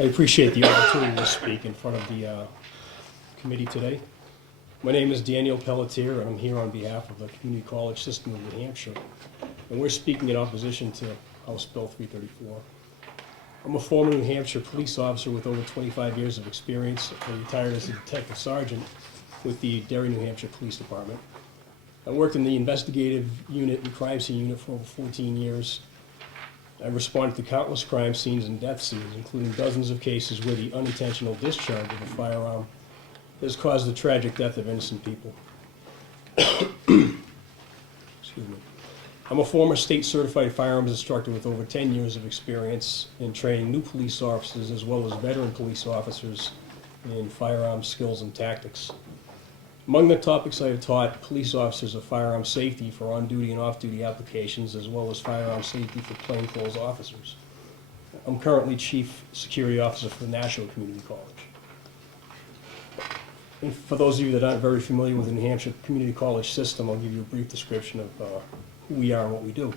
I appreciate the opportunity to speak in front of the committee today. My name is Daniel Pelletier, and I'm here on behalf of the Community College System of New Hampshire. And we're speaking in opposition to House Bill 334. I'm a former New Hampshire police officer with over 25 years of experience. I retired as a detective sergeant with the Derry, New Hampshire Police Department. I worked in the investigative unit and crime scene unit for over 14 years. I responded to countless crime scenes and death scenes, including dozens of cases where the unintentional discharge of a firearm has caused the tragic death of innocent people. Excuse me. I'm a former state certified firearms instructor with over 10 years of experience in training new police officers as well as veteran police officers in firearms skills and tactics. Among the topics I have taught police officers are firearm safety for on-duty and off-duty applications, as well as firearm safety for plainclothes officers. I'm currently Chief Security Officer for the National Community College. And for those of you that aren't very familiar with the New Hampshire Community College system, I'll give you a brief description of who we are and what we do.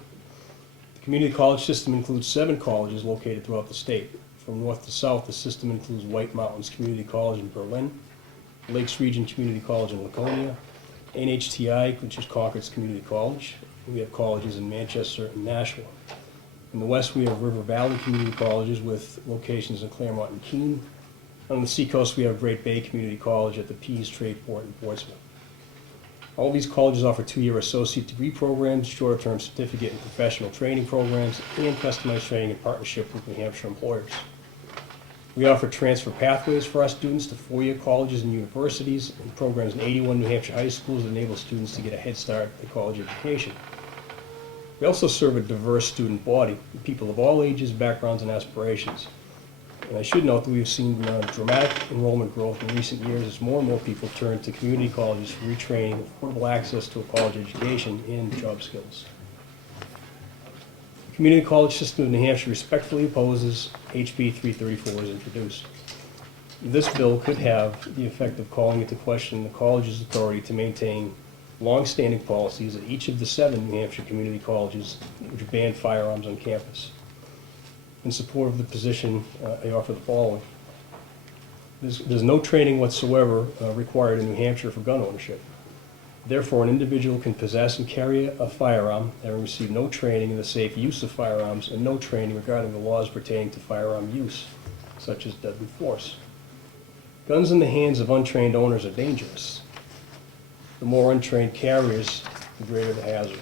The community college system includes 7 colleges located throughout the state. From north to south, the system includes White Mountains Community College in Berlin, Lakes Region Community College in Laconia, NHTI, which is Concord's community college. We have colleges in Manchester and Nashua. In the west, we have River Valley Community Colleges with locations in Claremont and Keene. On the seacoast, we have Great Bay Community College at the Pease Trade Port in Portsmouth. All these colleges offer 2-year associate degree programs, shorter-term certificate and professional training programs, and customized training in partnership with New Hampshire employers. We offer transfer pathways for our students to 4-year colleges and universities and programs in 81 New Hampshire high schools that enable students to get a head start at college education. We also serve a diverse student body, people of all ages, backgrounds, and aspirations. And I should note that we have seen dramatic enrollment growth in recent years as more and more people turn to community colleges for retraining, affordable access to a college education, and job skills. The Community College System of New Hampshire respectfully opposes HB 334 as introduced. This bill could have the effect of calling into question the college's authority to maintain long-standing policies at each of the 7 New Hampshire community colleges which ban firearms on campus. In support of the position, I offer the following. There's no training whatsoever required in New Hampshire for gun ownership. Therefore, an individual can possess and carry a firearm and receive no training in the safe use of firearms and no training regarding the laws pertaining to firearm use, such as deadly force. Guns in the hands of untrained owners are dangerous. The more untrained carriers, the greater the hazard.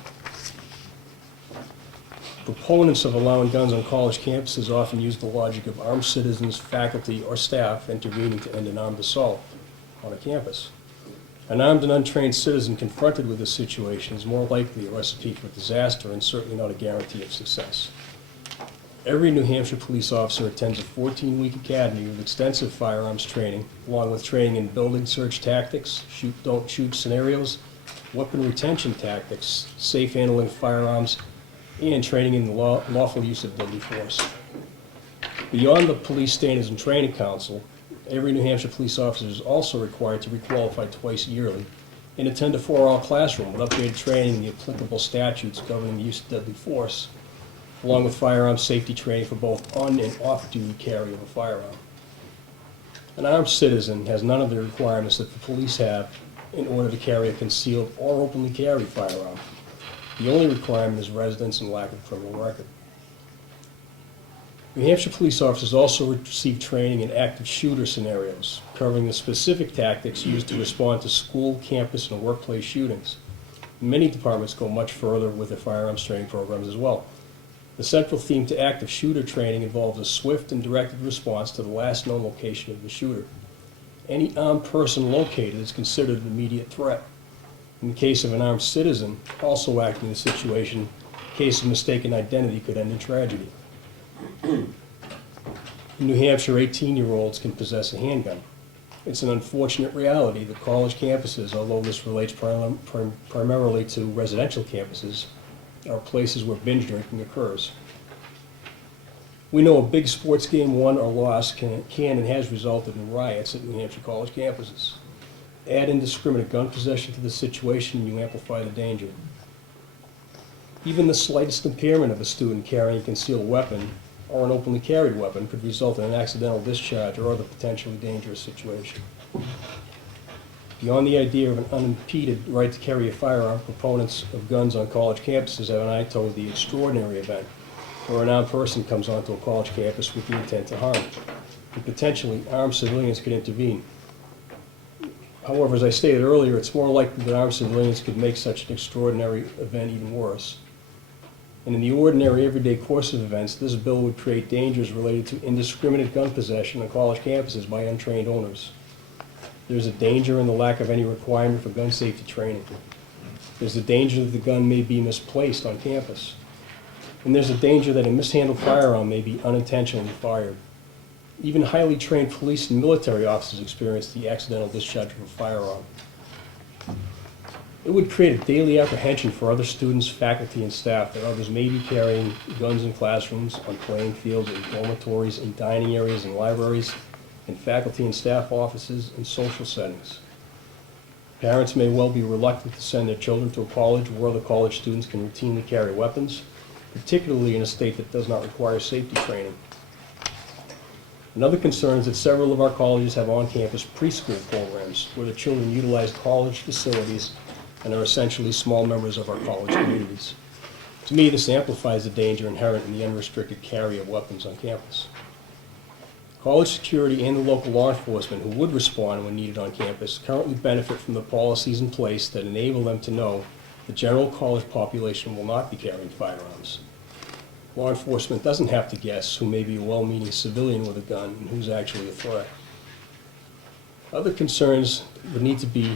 Proponents of allowing guns on college campuses often use the logic of armed citizens, faculty, or staff intervening to end an armed assault on a campus. An armed and untrained citizen confronted with this situation is more likely a recipe for disaster and certainly not a guarantee of success. Every New Hampshire police officer attends a 14-week academy with extensive firearms training, along with training in building search tactics, shoot, don't shoot scenarios, weapon retention tactics, safe handling of firearms, and training in the lawful use of deadly force. Beyond the Police Standards and Training Council, every New Hampshire police officer is also required to requalify twice yearly and attend a 4-hour classroom with updated training in the applicable statutes governing the use of deadly force, along with firearm safety training for both on- and off-duty carry of a firearm. An armed citizen has none of the requirements that the police have in order to carry a concealed or openly carry firearm. The only requirement is residence and lack of criminal record. New Hampshire police officers also receive training in active shooter scenarios, covering the specific tactics used to respond to school, campus, and workplace shootings. Many departments go much further with their firearms training programs as well. The central theme to active shooter training involves a swift and directed response to the last known location of the shooter. Any armed person located is considered an immediate threat. In the case of an armed citizen also acting in the situation, a case of mistaken identity could end in tragedy. In New Hampshire, 18-year-olds can possess a handgun. It's an unfortunate reality that college campuses, although this relates primarily to residential campuses, are places where binge drinking occurs. We know a big sports game won or lost can and has resulted in riots at New Hampshire college campuses. Add indiscriminate gun possession to the situation and you amplify the danger. Even the slightest impairment of a student carrying a concealed weapon or an openly carried weapon could result in an accidental discharge or other potentially dangerous situation. Beyond the idea of an unimpeded right to carry a firearm, proponents of guns on college campuses have an eye toward the extraordinary event where an armed person comes onto a college campus with the intent to harm, and potentially armed civilians could intervene. However, as I stated earlier, it's more likely that armed civilians could make such an extraordinary event even worse. And in the ordinary, everyday course of events, this bill would create dangers related to indiscriminate gun possession on college campuses by untrained owners. There's a danger in the lack of any requirement for gun safety training. There's a danger that the gun may be misplaced on campus. And there's a danger that a mishandled firearm may be unintentionally fired. Even highly trained police and military officers experience the accidental discharge of a firearm. It would create a daily apprehension for other students, faculty, and staff that others may be carrying guns in classrooms, on playing fields, in dormitories, in dining areas, in libraries, in faculty and staff offices, and social settings. Parents may well be reluctant to send their children to a college where other college students can routinely carry weapons, particularly in a state that does not require safety training. Another concern is that several of our colleges have on-campus preschool programs where the children utilize college facilities and are essentially small members of our college communities. To me, this amplifies the danger inherent in the unrestricted carry of weapons on campus. College security and the local law enforcement who would respond when needed on campus currently benefit from the policies in place that enable them to know the general college population will not be carrying firearms. Law enforcement doesn't have to guess who may be a well-meaning civilian with a gun and who's actually a threat. Other concerns would need to be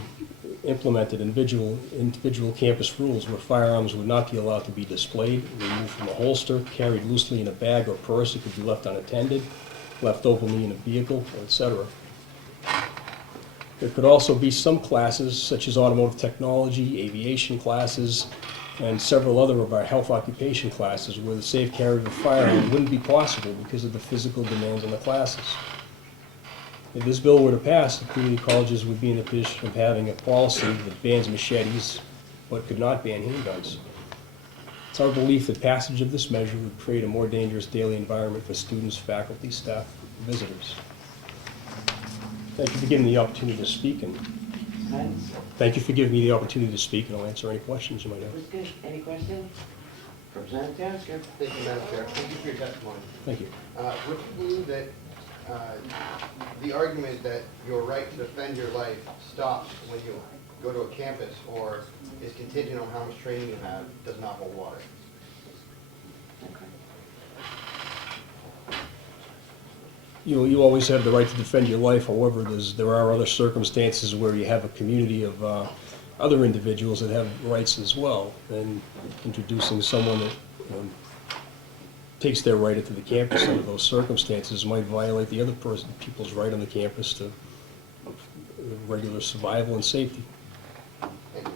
implemented individual campus rules where firearms would not be allowed to be displayed, removed from a holster, carried loosely in a bag or purse. It could be left unattended, left openly in a vehicle, etc. There could also be some classes, such as automotive technology, aviation classes, and several other of our health occupation classes where the safe carry of a firearm wouldn't be possible because of the physical demands on the classes. If this bill were to pass, the community colleges would be in a position of having a policy that bans machetes but could not ban handguns. It's our belief that passage of this measure would create a more dangerous daily environment for students, faculty, staff, and visitors. Thank you for giving me the opportunity to speak, and thank you for giving me the opportunity to speak, and I'll answer any questions you might have. That's good. Any questions? Representative Tasker. Thank you, Madam Chair. Thank you for your testimony. Thank you. Would you believe that the argument that your right to defend your life stops when you go to a campus or is contingent on how much training you have does not hold water? Okay. You always have the right to defend your life. However, there are other circumstances where you have a community of other individuals that have rights as well, and introducing someone that takes their right into the campus under those circumstances might violate the other people's right on the campus to regular survival and safety. Thank you.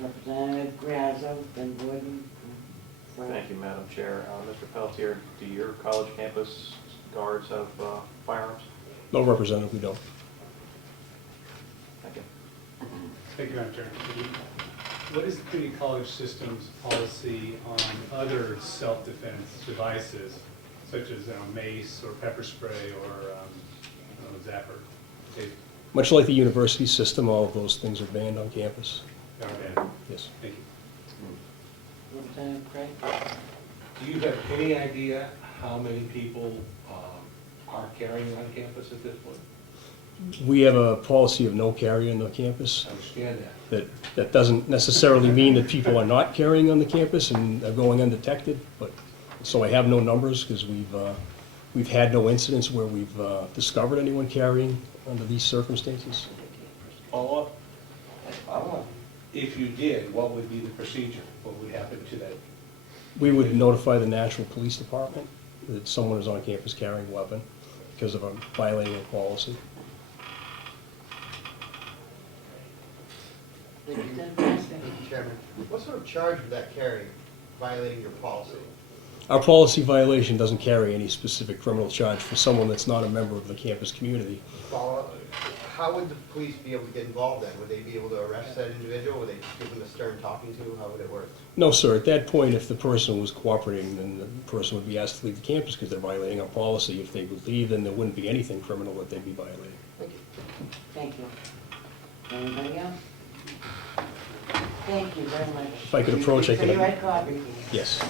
Representative Grazzo, then Gordon. Thank you, Madam Chair. Mr. Pelletier, do your college campus guards have firearms? No, Representative, we don't. Thank you. Thank you, Madam Chair. What is the community college system's policy on other self-defense devices, such as mace or pepper spray or zapper? Much like the university system, all of those things are banned on campus. Okay. Yes. Thank you. Representative Craig. Do you have any idea how many people are carrying on campus at this point? We have a policy of no carry on the campus. I understand that. That doesn't necessarily mean that people are not carrying on the campus and are going undetected, but, so I have no numbers because we've had no incidents where we've discovered anyone carrying under these circumstances. Follow up? If you did, what would be the procedure? What would happen to that? We would notify the National Police Department that someone is on campus carrying a weapon because of a violating a policy. Representative Tasker. Thank you, Chairman. What sort of charge would that carry, violating your policy? Our policy violation doesn't carry any specific criminal charge for someone that's not a member of the campus community. Follow up? how would the police be able to get involved then? Would they be able to arrest that individual? Would they give them a stern talking to? How would it work? No, sir, at that point, if the person was cooperating, then the person would be asked to leave the campus because they're violating our policy. If they would leave, then there wouldn't be anything criminal that they'd be violating. Thank you. Thank you. Anybody else? Thank you very much. If I could approach, I So could- you had coffee. Yes.